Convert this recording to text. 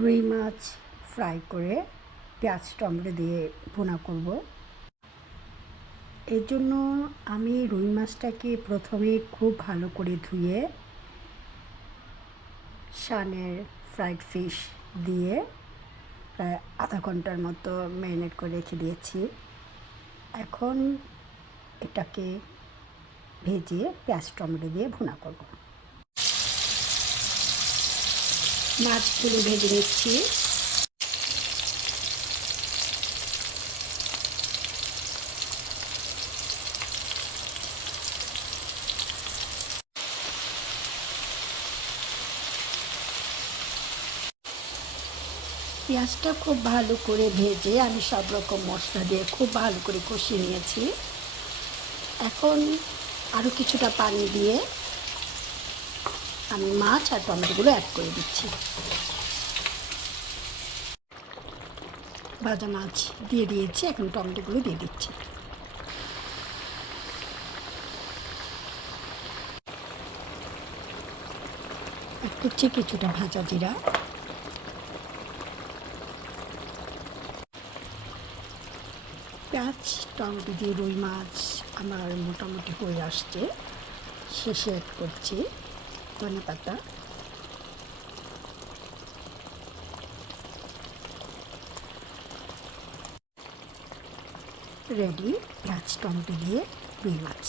রুই মাছ ফ্রাই করে পেঁয়াজ টমেটো দিয়ে ভুনা করব। এর জন্য আমি রুই মাছটাকে প্রথমে খুব ভালো করে ধুয়ে শানের ফ্রাইড ফিশ দিয়ে প্রায় আধা ঘন্টার মতো ম্যারিনেট করে রেখে দিয়েছি। এখন এটাকে ভেজে পেঁয়াজ টমেটো দিয়ে ভুনা করব। মাছগুলো ভেজে নিচ্ছি। পেঁয়াজটা খুব ভালো করে ভেজে আমি সব রকম মশলা দিয়ে খুব ভালো করে কষিয়ে নিয়েছি। এখন আরও কিছুটা পানি দিয়ে আমি মাছ আর টমেটোগুলো অ্যাড করে দিচ্ছি। ভাজা মাছ দিয়ে দিয়েছি, এখন টমেটোগুলো দিয়ে দিচ্ছি। অ্যাড করছি কিছুটা ভাজা জিরা। পেঁয়াজ টমেটো দিয়ে রুই মাছ আমার মোটামুটি হয়ে আসছে। শেষে অ্যাড করছি ধনেপাতা। রেডি পেঁয়াজ টমেটো দিয়ে রুই মাছ।